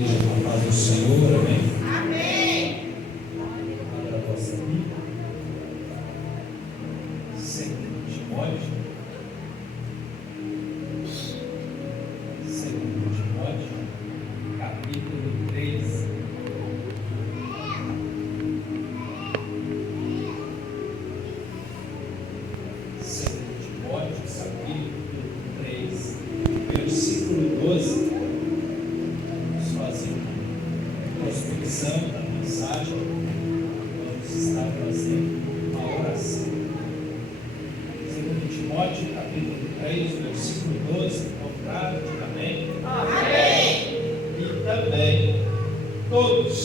A paz do Senhor, amém? Amém. Abra a vossa Bíblia. 2 Timóteo. 2 Timóteo, capítulo 3. 2 Timóteo, capítulo 3, versículo 12. Prospecção da mensagem, vamos estar fazendo uma oração. 2 Timóteo, capítulo 3, versículo 12, contrário, diga amém. Amém. E também todos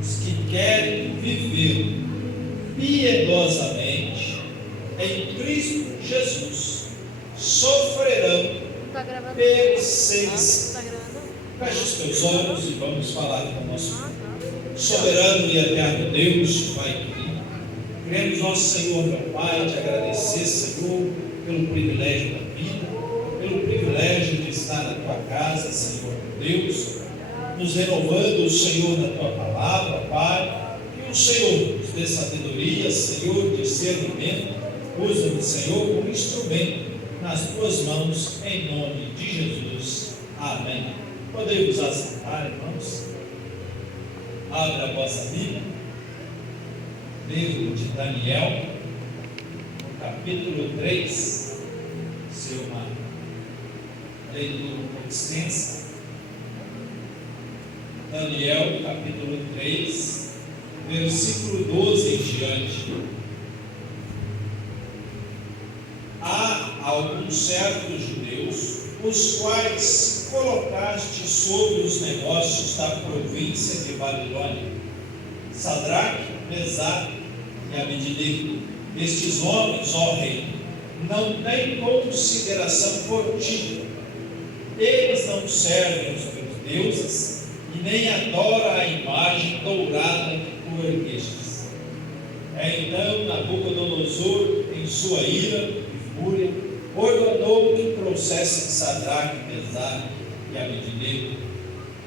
os que querem viver piedosamente em Cristo Jesus sofrerão perseguição. Feche os teus olhos e vamos falar com o nosso soberano e eterno Deus, Pai querido. Queremos, nosso Senhor, meu Pai, te agradecer, Senhor, pelo privilégio da vida, pelo privilégio de estar na tua casa, Senhor Deus, nos renovando, Senhor, na tua palavra, Pai. Que o Senhor nos dê sabedoria, Senhor, discernimento. Usa-me, Senhor, como instrumento nas tuas mãos, em nome de Jesus. Amém. Podemos assentar, irmãos. Abra a vossa Bíblia, livro de Daniel, no capítulo 3, ser uma leitura um pouco extensa. Daniel, capítulo 3, versículo 12 em diante. Há alguns certos judeus, os quais colocaste sobre os negócios da província de Babilônia, Sadraque, Mesaque e Abednego. Estes homens, ó rei, não têm consideração por ti. Eles não servem os teus deuses e nem adoram a imagem dourada que tu erguestes. Então Nabucodonosor, em sua ira e fúria, ordenou que trouxessem Sadraque, Mesaque e Abednego.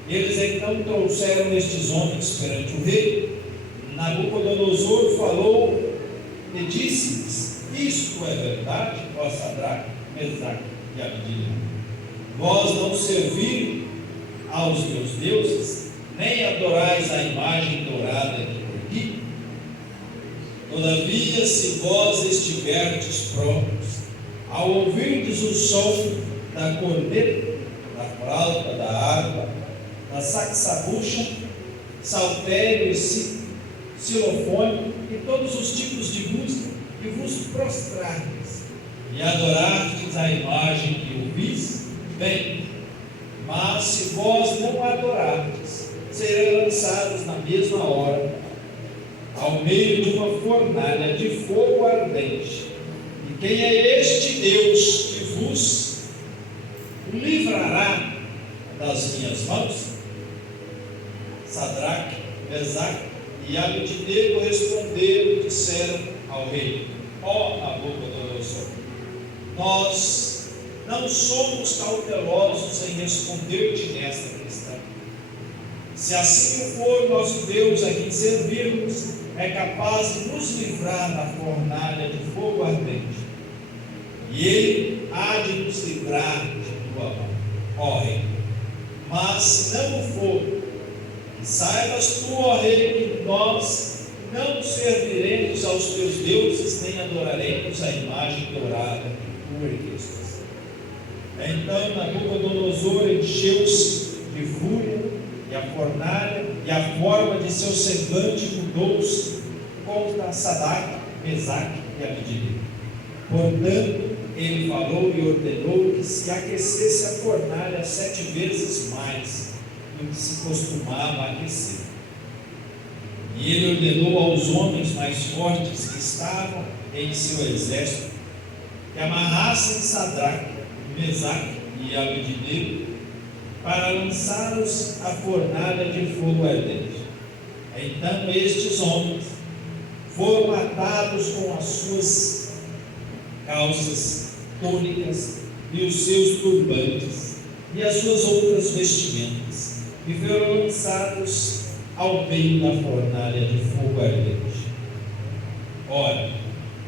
Eles então trouxeram estes homens perante o rei. Nabucodonosor falou e disse-lhes: isto é verdade, ó Sadraque, Mesaque e Abednego? Vós não servir aos meus deuses, nem adorais a imagem dourada que ergui? Todavia, se vós estiverdes prontos, ao ouvirdes o som da corneta, da flauta, da harpa, da saxabucha, saltério e xilofone e todos os tipos de música, e vos prostrardes e adorardes a imagem que ouvis, bem. Mas se vós não adorardes, serão lançados na mesma hora ao meio de uma fornalha de fogo ardente. E quem é este Deus que vos livrará das minhas mãos? Sadraque, Mesaque e Abednego responderam e disseram ao rei: ó Nabucodonosor, nós não somos cautelosos em responder-te nesta questão. Se assim for, nosso Deus a quem servirmos é capaz de nos livrar da fornalha de fogo ardente, e Ele há de nos livrar de tua mão, ó rei. Mas se não o for, saibas tu, ó rei, que nós não serviremos aos teus deuses, nem adoraremos a imagem dourada que tu erguestes. Então Nabucodonosor encheu-se de fúria, e a fornalha e a forma de seu semblante mudou-se contra Sadraque, Mesaque e Abednego. Portanto, ele falou e ordenou que se aquecesse a fornalha 7 vezes mais do que se costumava aquecer. E ele ordenou aos homens mais fortes que estavam em seu exército que amarrassem Sadraque, Mesaque e Abednego para lançá-los à fornalha de fogo ardente. Então estes homens foram atados com as suas calças, túnicas e os seus turbantes e as suas outras vestimentas, e foram lançados ao meio da fornalha de fogo ardente. Ora,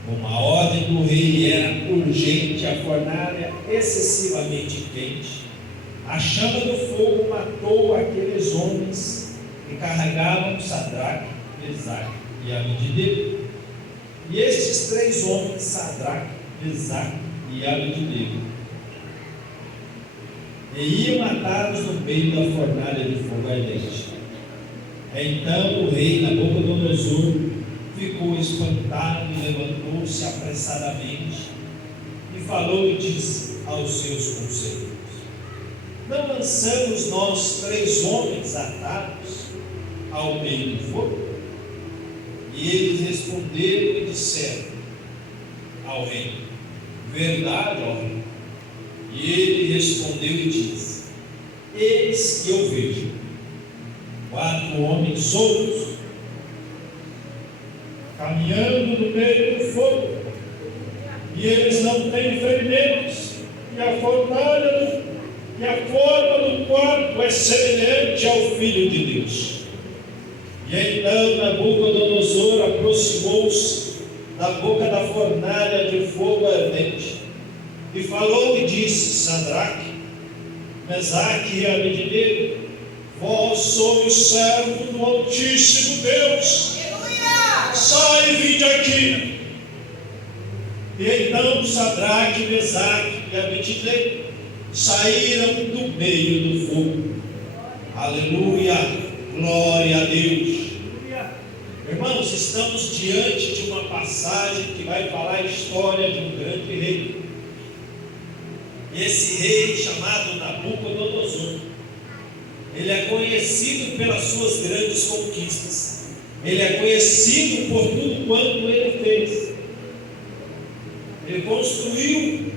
como a ordem do rei era urgente, a fornalha excessivamente quente, a chama do fogo matou aqueles homens que carregavam Sadraque, Mesaque e Abednego. E estes 3 homens, Sadraque, Mesaque e Abednego, e iam matá-los no meio da fornalha de fogo ardente. Então o rei Nabucodonosor ficou espantado e levantou-se apressadamente e falou e disse aos seus conselheiros: não lançamos nós 3 homens atados ao meio do fogo? E eles responderam e disseram ao rei: verdade, ó rei. E ele respondeu e disse: eis que eu vejo 4 homens soltos caminhando no meio do fogo, e eles não têm ferimentos, e a fornalha e a forma do quarto é semelhante ao Filho de Deus. E então Nabucodonosor aproximou-se da boca da fornalha de fogo ardente e falou e disse: Sadraque, Mesaque e Abednego, vós sois servos do Altíssimo Deus, sai e vinde aqui. E então Sadraque, Mesaque e Abednego saíram do meio do fogo. Aleluia, glória a Deus. Irmãos, estamos diante de uma passagem que vai falar a história de um grande rei. Esse rei chamado Nabucodonosor, ele é conhecido pelas suas grandes conquistas, ele é conhecido por tudo quanto ele fez. Ele construiu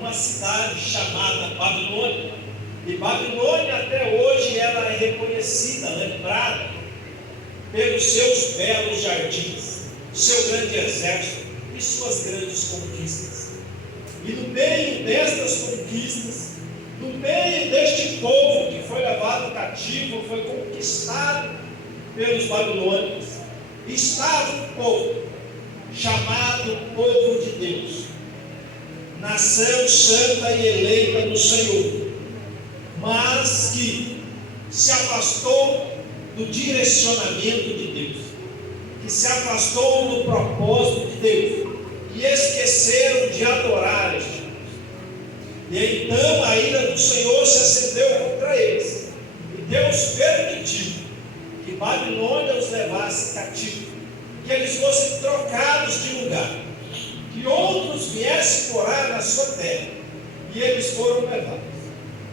uma cidade chamada Babilônia, e Babilônia até hoje ela é reconhecida, lembrada pelos seus belos jardins, seu grande exército e suas grandes conquistas. E no meio destas conquistas, no meio deste povo que foi levado cativo, foi conquistado pelos babilônios, estava um povo chamado povo de Deus, nação santa e eleita do Senhor, mas que se afastou do direcionamento de Deus, que se afastou do propósito de Deus e esqueceram de adorar este Deus. E então a ira do Senhor se acendeu contra eles, e Deus permitiu que Babilônia os levasse cativo, que eles fossem trocados de lugar, que outros viessem morar na sua terra, e eles foram levados.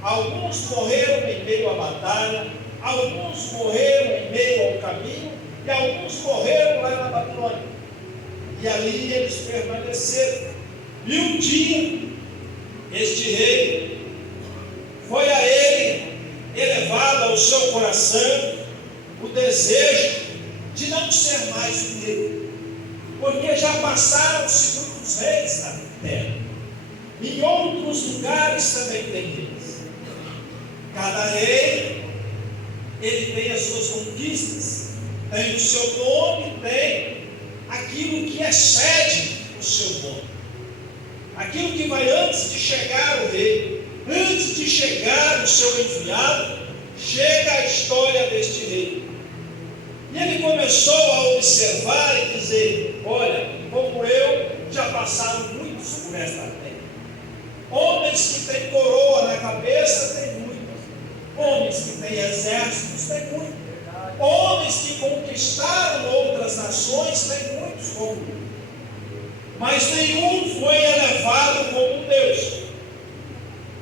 Alguns morreram em meio à batalha, alguns morreram em meio ao caminho, e alguns morreram lá na Babilônia. E ali eles permaneceram. E um dia, este rei, foi a ele elevado ao seu coração o desejo de não ser mais um rei, porque já passaram-se muitos reis na terra. Em outros lugares também tem reis. Cada rei, ele tem as suas conquistas, tem o seu nome, tem aquilo que excede o seu nome, aquilo que vai antes de chegar o rei, antes de chegar o seu enviado, chega a história deste rei. E ele começou a observar e dizer: olha, como eu, já passaram muitos por esta terra. Homens que têm coroa na cabeça, tem muitos. Homens que têm exércitos, tem muitos. Homens que conquistaram outras nações, tem muitos como eu. Mas nenhum foi elevado como Deus.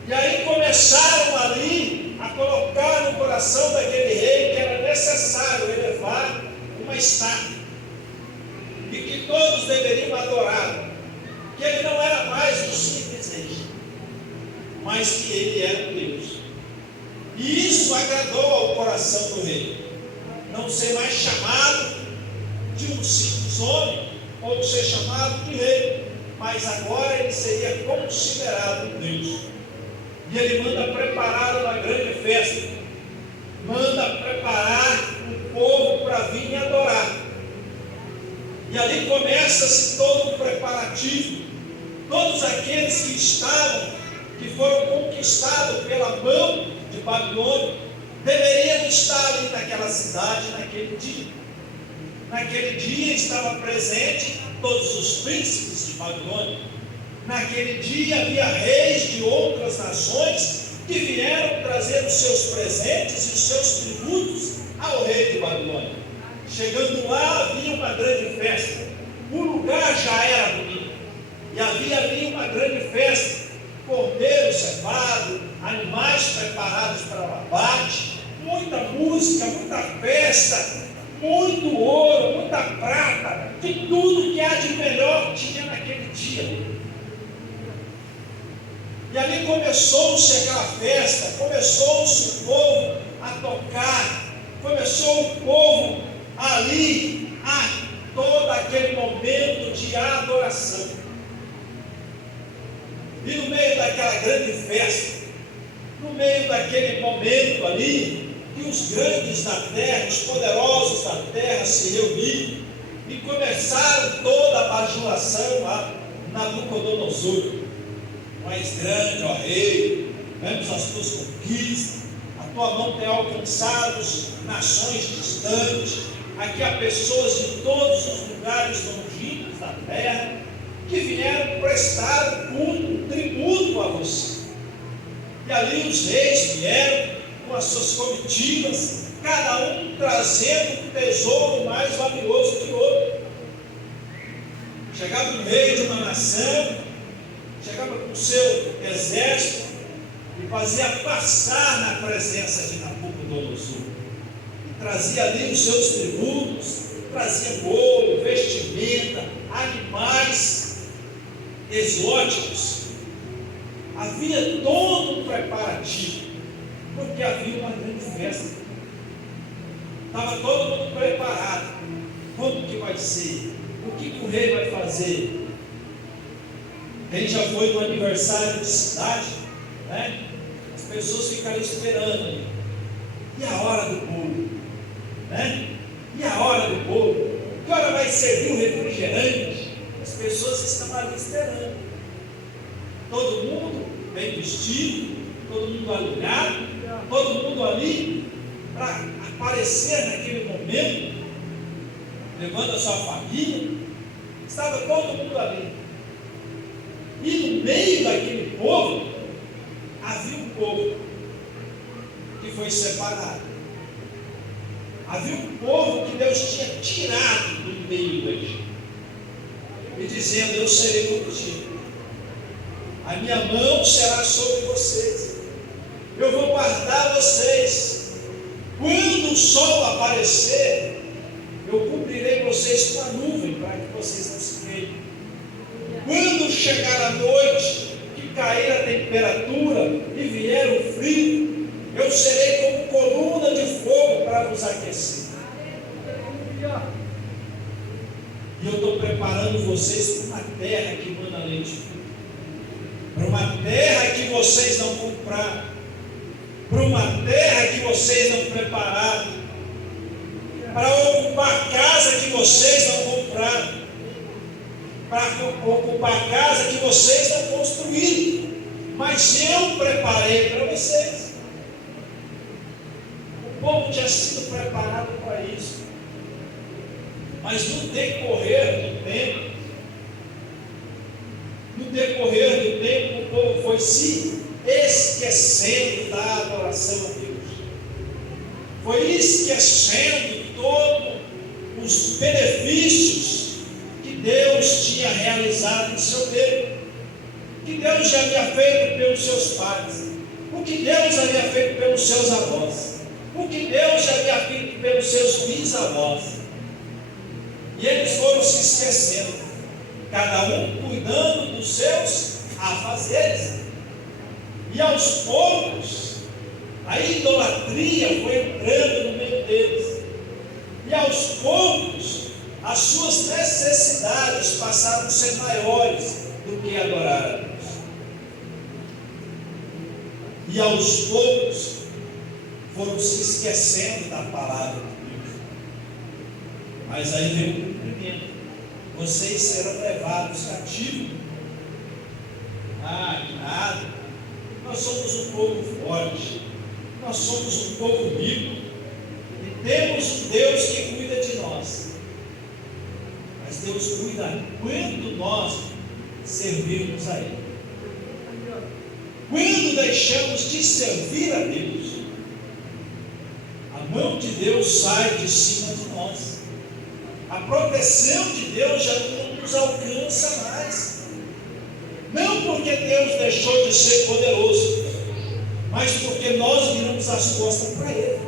E aí começaram ali a colocar no coração daquele rei que era necessário elevar uma estátua, e que todos deveriam adorar, que ele não era mais um simples rei, mas que ele era Deus. E isso agradou ao coração do rei, não ser mais chamado de um simples homem, ou ser chamado de rei, mas agora ele seria considerado Deus. E ele manda preparar uma grande festa, manda preparar o povo para vir e adorar. E ali começa-se todo o preparativo. Todos aqueles que foram conquistados pela mão de Babilônia, deveriam estar ali naquela cidade naquele dia. Naquele dia estava presente todos os príncipes de Babilônia. Naquele dia havia reis de outras nações que vieram trazer os seus presentes e os seus tributos ao rei de Babilônia. Chegando lá, havia uma grande festa. O lugar já era bonito. E havia ali uma grande festa. Cordeiro cevado, animais preparados para o abate, muita música, muita festa, muito ouro, muita prata, de tudo que há de melhor tinha naquele dia. E ali começou-se aquela festa, começou-se o povo a tocar, começou o povo ali a todo aquele momento de adoração. E no meio daquela grande festa, no meio daquele momento ali, que os grandes da terra, os poderosos da terra se reuniram e começaram toda a bajulação a Nabucodonosor. Mais grande, ó rei, vemos as tuas conquistas, a tua mão tem alcançado nações distantes, aqui há pessoas de todos os lugares longínquos da terra, que vieram prestar culto, tributo a você. E ali os reis vieram com as suas comitivas, cada um trazendo um tesouro mais valioso que outro. Chegava o rei de uma nação, chegava com o seu exército e fazia passar na presença de Nabucodonosor. E trazia ali os seus tributos, trazia ouro, vestimenta, animais exóticos. Havia todo um preparativo, porque havia uma grande festa. Estava todo mundo preparado. Como que vai ser? O que o rei vai fazer? Quem já foi no aniversário de cidade, né? As pessoas ficaram esperando ali. E a hora do bolo? Né? E a hora do bolo? Que hora vai servir o refrigerante? As pessoas estão ali esperando. Todo mundo bem vestido, todo mundo alinhado, todo mundo ali para aparecer naquele momento, levando a sua família. Estava todo mundo ali. E no meio daquele povo, havia um povo que foi separado. Havia um povo que Deus tinha tirado do meio do Egito. E dizendo: eu serei contigo, a minha mão será sobre vocês, eu vou guardar vocês. Quando o sol aparecer, eu cobrirei vocês com a nuvem, para que vocês não se queimem. Quando chegar a noite, que cair a temperatura e vier o frio, eu serei como coluna de fogo para vos aquecer. E eu estou preparando vocês para uma terra que manda leite e mel, para uma terra que vocês não compraram, para uma terra que vocês não prepararam, para ocupar casa que vocês não compraram, para ocupar casa que vocês não construíram, mas eu preparei para vocês. O povo tinha sido preparado para isso. Mas no decorrer do tempo, o povo foi se esquecendo da adoração a Deus. Foi esquecendo todos os benefícios que Deus tinha realizado em seu tempo, que Deus já havia feito pelos seus pais, o que Deus havia feito pelos seus avós, o que Deus já havia feito pelos seus bisavós. E eles foram se esquecendo, cada um cuidando dos seus afazeres. E aos poucos, a idolatria foi entrando no meio deles. E aos poucos, as suas necessidades passaram a ser maiores do que adorar a Deus. E aos poucos, foram se esquecendo da palavra de Deus. Mas aí veio o cumprimento: vocês serão levados cativos. Ah, que nada. Nós somos um povo forte, nós somos um povo rico, e temos um Deus que cuida de nós. Mas Deus cuida quando nós servirmos a Ele. Quando deixamos de servir a Deus, a mão de Deus sai de cima de nós. A proteção de Deus já não nos alcança mais. Não porque Deus deixou de ser poderoso, mas porque nós viramos as costas para Ele.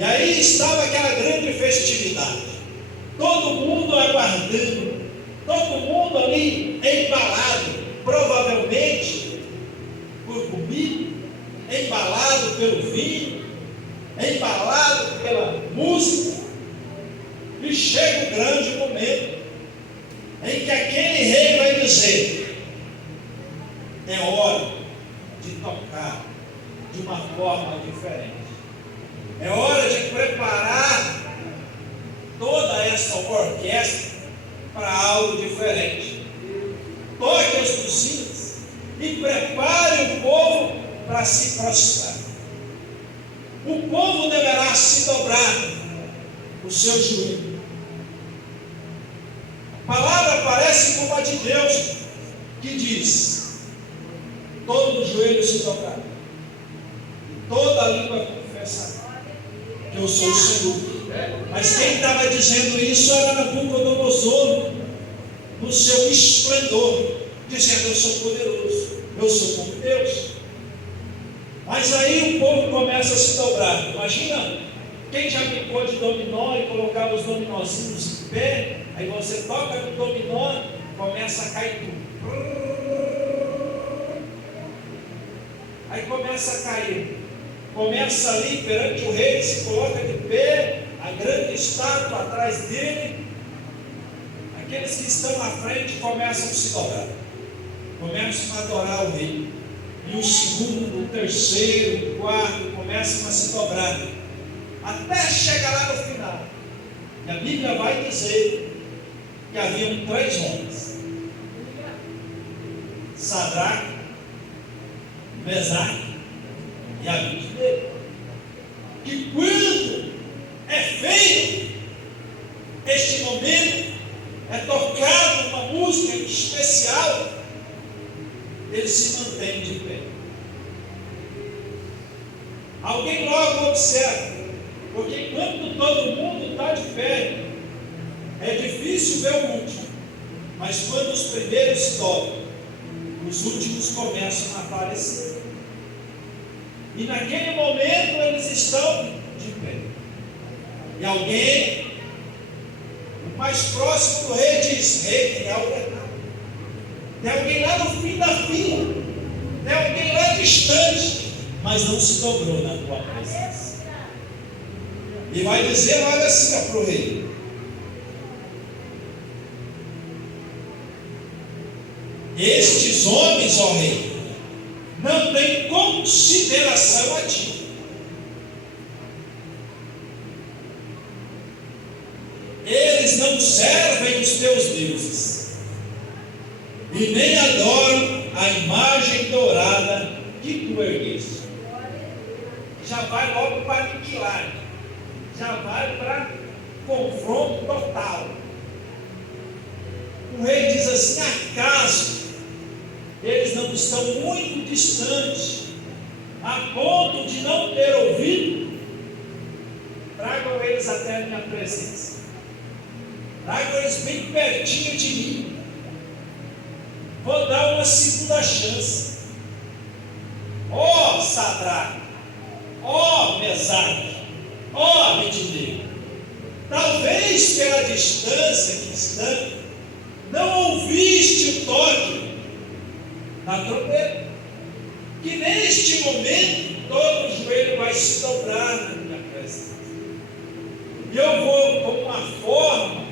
E aí estava aquela grande festividade, todo mundo aguardando, todo mundo ali embalado, provavelmente por comida, embalado pelo vinho, embalado pela música. E chega o grande momento em que aquele rei vai dizer: é hora de tocar de uma forma diferente, é hora de preparar toda essa orquestra para algo diferente. Toque as buzinas e prepare o povo para se prostrar. O povo deverá se dobrar o seu joelho. A palavra parece como a de Deus, que diz: todo joelho se dobrará, e toda língua confessará que eu sou o Senhor. Mas quem estava dizendo isso era Nabucodonosor, no seu esplendor, dizendo: eu sou poderoso, eu sou como Deus. Mas aí o povo começa a se dobrar. Imagina quem já brincou de dominó e colocava os dominózinhos em pé, aí você toca no dominó, começa a cair tudo. Aí começa a cair, começa ali perante o rei, se coloca de pé, a grande estátua atrás dele. Aqueles que estão na frente começam a se dobrar, começam a adorar o rei. E o segundo, o terceiro, o quarto começam a se dobrar, até chegar lá no final. E a Bíblia vai dizer que haviam 3 homens: Sadraque, Mesaque e Abednego, que quando é feito este momento, é tocado uma música especial, ele se mantém de pé. Alguém logo observa, porque enquanto todo mundo está de pé, é difícil ver o último, mas quando os primeiros se dobram, os últimos começam a aparecer. E naquele momento eles estão de pé. E alguém, o mais próximo do rei, diz: rei, tem algo errado. Tem alguém lá no fim da fila, tem alguém lá distante, mas não se dobrou na tua presença. E vai dizer: olha assim para o rei: estes homens, ó rei, não têm consideração a ti. Eles não servem os teus deuses e nem adoram a imagem dourada que tu ergueste. Já vai logo para aniquilar, já vai para confronto total. O rei diz assim: acaso eles não estão muito distantes, a ponto de não ter ouvido? Tragam eles até a minha presença, tragam eles bem pertinho de mim. Vou dar uma segunda chance. Ó Sadraque, ó Mesaque, ó Abednego, talvez pela distância que estão, não ouviste o toque da trombeta, que neste momento todo o joelho vai se dobrar na minha presença. E eu vou, com uma forma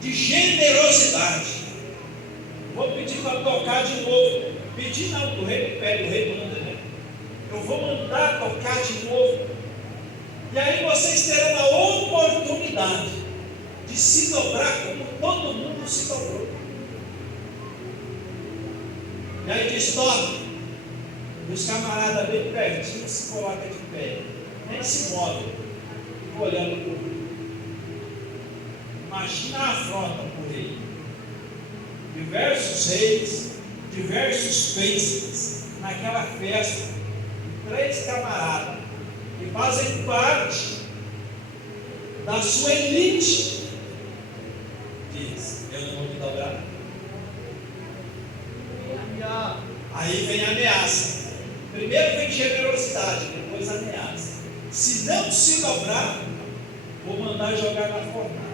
de generosidade, vou pedir para tocar de novo. Pedir não, o rei pede, o rei manda, né? eu vou mandar tocar de novo. E aí vocês terão a oportunidade de se dobrar como todo mundo se dobrou. E aí diz: dobra. E os camaradas bem pertinho se colocam de pé, nem se movem, ficam olhando para o rei. Imagina a afronta por ele. Diversos reis, diversos príncipes, naquela festa, 3 camaradas que fazem parte da sua elite, diz: eu não vou me dobrar. Aí vem a ameaça. Primeiro vem generosidade, depois ameaça. Se não se dobrar, vou mandar jogar na fornalha.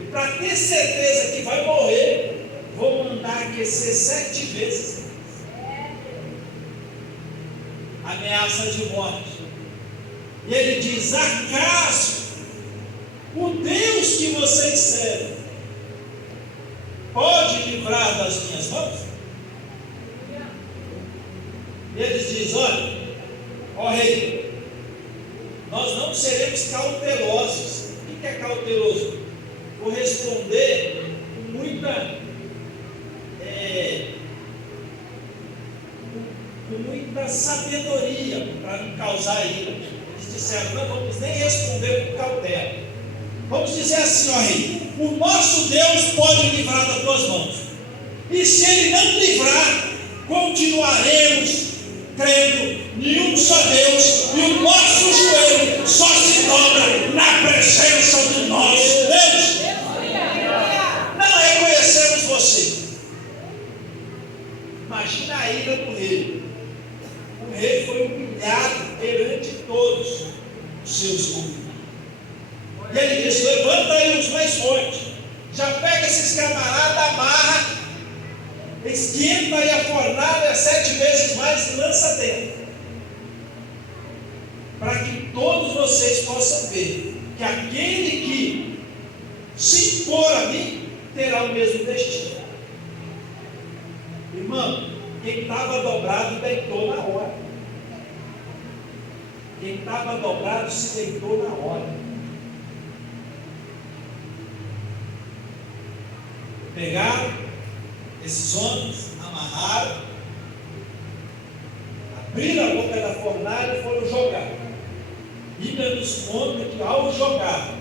E para ter certeza que vai morrer, vou mandar aquecer 7 vezes. Ameaça de morte. E ele diz: acaso o Deus que vocês servem pode livrar das minhas mãos? E eles dizem: olha, ó rei, nós não seremos cautelosos. O que é cauteloso? Vou responder com muita sabedoria, para não causar ira. Eles disseram: não vamos nem responder com cautela. Vamos dizer assim: ó rei, o nosso Deus pode livrar das tuas mãos. E se ele não livrar, continuaremos crendo em um só Deus, e o nosso joelho só se dobra na presença do nosso Deus. Não reconhecemos você. Imagina a ira do rei. O rei foi humilhado perante todos os seus convidados. E ele disse: levanta aí os mais fortes, já pega esses camaradas, amarra, esquenta aí a fornalha 7 vezes mais e lança dentro, para que todos vocês possam ver que aquele que se impor a mim terá o mesmo destino. Irmão, quem estava dobrado deitou na hora. Quem estava dobrado se deitou na hora. Pegaram esses homens, amarraram, abriram a boca da fornalha e foram jogar. Bíblia nos conta que ao jogar,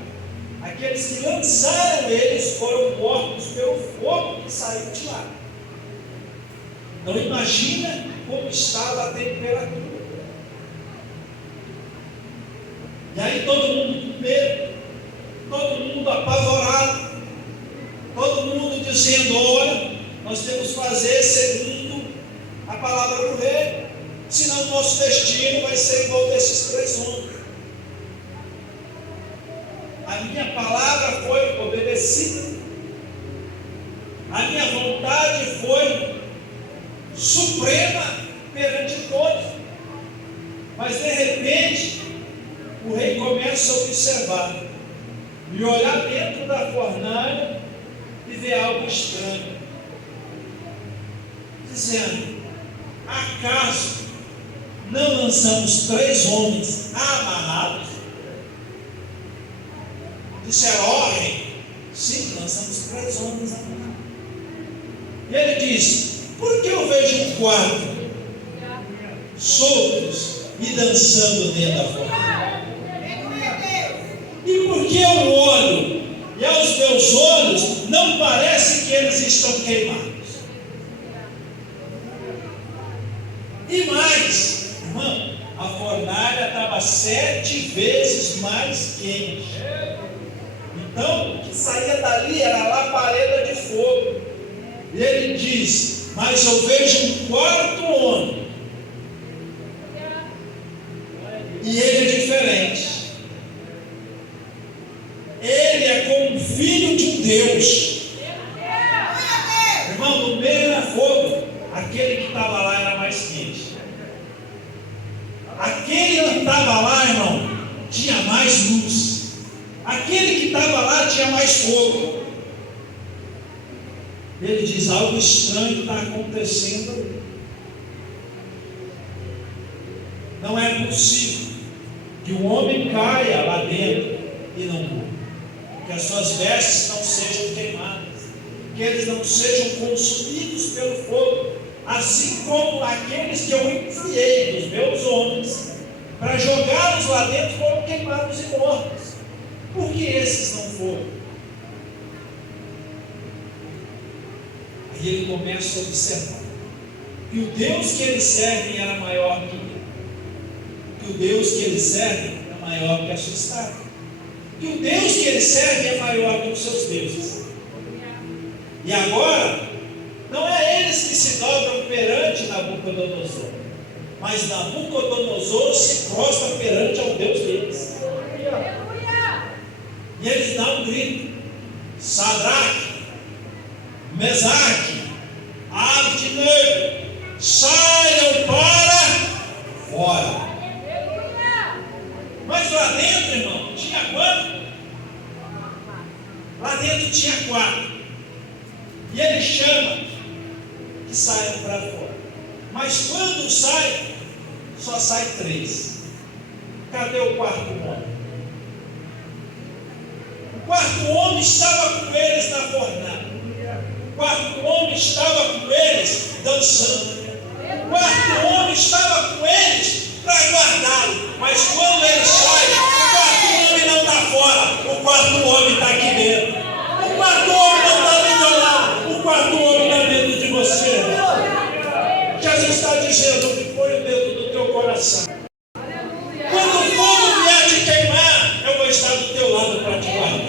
aqueles que lançaram eles foram mortos pelo fogo que saiu de lá. Então imagina como estava a temperatura. E aí todo mundo com medo, todo mundo apavorado, todo mundo dizendo: olha, nós temos que fazer segundo a palavra do rei, senão o nosso destino vai ser igual desses 3 homens. A minha palavra foi obedecida, a minha vontade foi suprema perante todos. Mas de repente o rei começa a observar e olhar dentro da fornalha e ver algo estranho, dizendo: acaso não lançamos 3 homens amarrados? Disseram: ó rei, sim, lançamos 3 homens amarrados. E ele disse: por que eu vejo um 4 soltos e dançando dentro da fornalha? E por que eu olho e aos meus olhos não parece que eles estão queimados? E mais, irmão, a fornalha estava 7 vezes mais quente. Então, o que saía dali era labareda de fogo. E ele diz: mas eu vejo um 4º homem, e ele é diferente. Ele é como filho de um Deus. Irmão, no meio era fogo, aquele que estava lá era mais quente. Aquele que estava lá, irmão, tinha mais luz. Aquele que estava lá tinha mais fogo. Ele diz: algo estranho está acontecendo. Não é possível que o homem caia lá dentro e não morra, que as suas vestes não sejam queimadas, que eles não sejam consumidos pelo fogo, assim como aqueles que eu enviei dos meus homens para jogá-los lá dentro foram queimados e mortos. Por que esses não foram? Aí ele começa a observar que o Deus que eles servem era maior que ele, que o Deus que eles servem é maior que a sua estátua, que o Deus que eles servem é maior que os seus deuses. E agora, não é eles que se dobram perante Nabucodonosor, mas Nabucodonosor se prostra perante ao Deus deles. E eles dão um grito: Sadraque, Mesaque, Abednego, saiam para fora. Mas lá dentro, irmão, tinha quanto? Lá dentro tinha 4. E ele chama que saiam para fora. Mas quando sai, só sai 3. Cadê o 4º homem? O 4º homem estava com eles na fornalha. O 4º homem estava com eles dançando. O 4º homem estava com eles para guardá-lo. Mas quando ele sai, o 4º homem não está fora. O 4º homem está aqui dentro. O 4º homem não está do teu lado. O 4º homem está dentro de você. Jesus está dizendo que foi o dedo do teu coração. Quando o fogo vier te queimar, eu vou estar do teu lado para te guardar.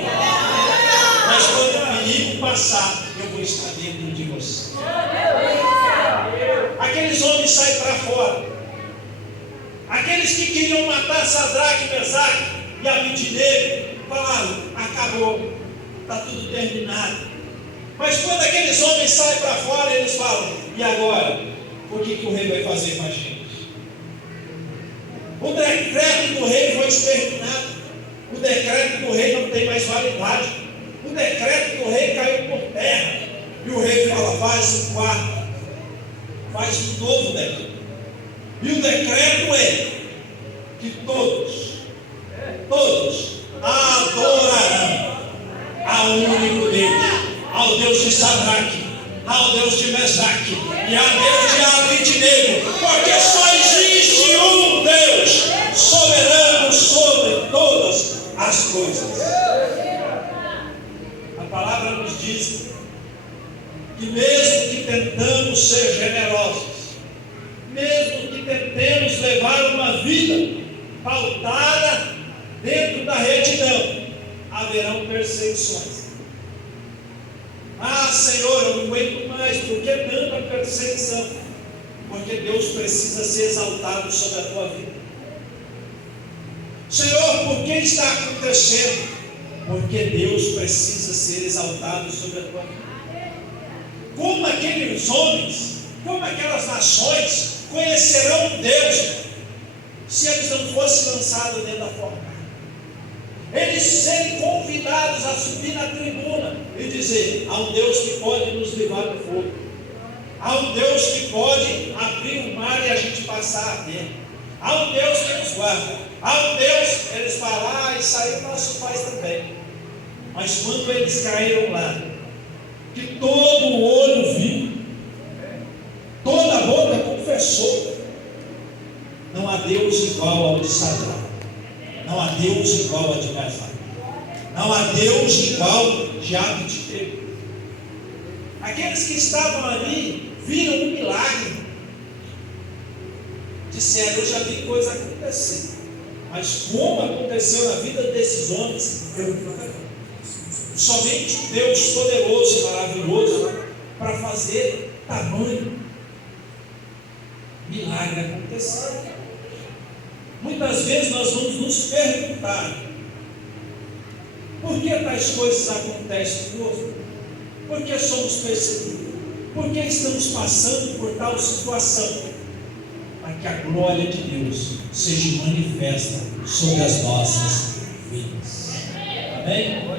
Mas quando o perigo passar, eu vou estar dentro de você. Aqueles homens saem para fora. Aqueles que queriam matar Sadraque, Mesaque e Abednego falaram: acabou, está tudo terminado. Mas quando aqueles homens saem para fora, eles falam: e agora? O que o rei vai fazer com a gente? O decreto do rei foi exterminado. O decreto do rei não tem mais validade. O decreto do rei caiu por terra. E o rei fala: faz um 4, faz um novo decreto. E o decreto é que todos adorarão ao único Deus, ao Deus de Sadraque, ao Deus de Mesaque e ao Deus de Abednego, porque só existe um Deus soberano sobre todas as coisas. A palavra nos diz que mesmo que tentamos ser generosos, mesmo que tentemos levar uma vida pautada dentro da retidão, haverão perseguições. Ah, Senhor, eu não aguento mais. Por que tanta perseguição? Porque Deus precisa ser exaltado sobre a tua vida. Senhor, por que está acontecendo? Porque Deus precisa ser exaltado sobre a tua vida. Como aqueles homens, como aquelas nações conhecerão Deus se eles não fossem lançados dentro da fornalha? Eles serem convidados a subir na tribuna e dizer: há um Deus que pode nos livrar do fogo, há um Deus que pode abrir o mar e a gente passar dentro, há um Deus que nos guarda, há um Deus. Eles falam: isso aí o nosso faz também. Mas quando eles caíram lá, que todo o olho viu, toda a boca confessou, não há Deus igual ao de Sadraque, não há Deus igual ao de Mesaque, não há Deus igual de Abednego. Aqueles que estavam ali viram um milagre, disseram: eu já vi coisa acontecer, mas como aconteceu na vida desses homens, eu nunca vi. Somente um Deus poderoso e maravilhoso para fazer tamanho milagre acontecer. Muitas vezes nós vamos nos perguntar: por que tais coisas acontecem conosco? Por que somos perseguidos? Por que estamos passando por tal situação? Para que a glória de Deus seja manifesta sobre as nossas vidas. Amém?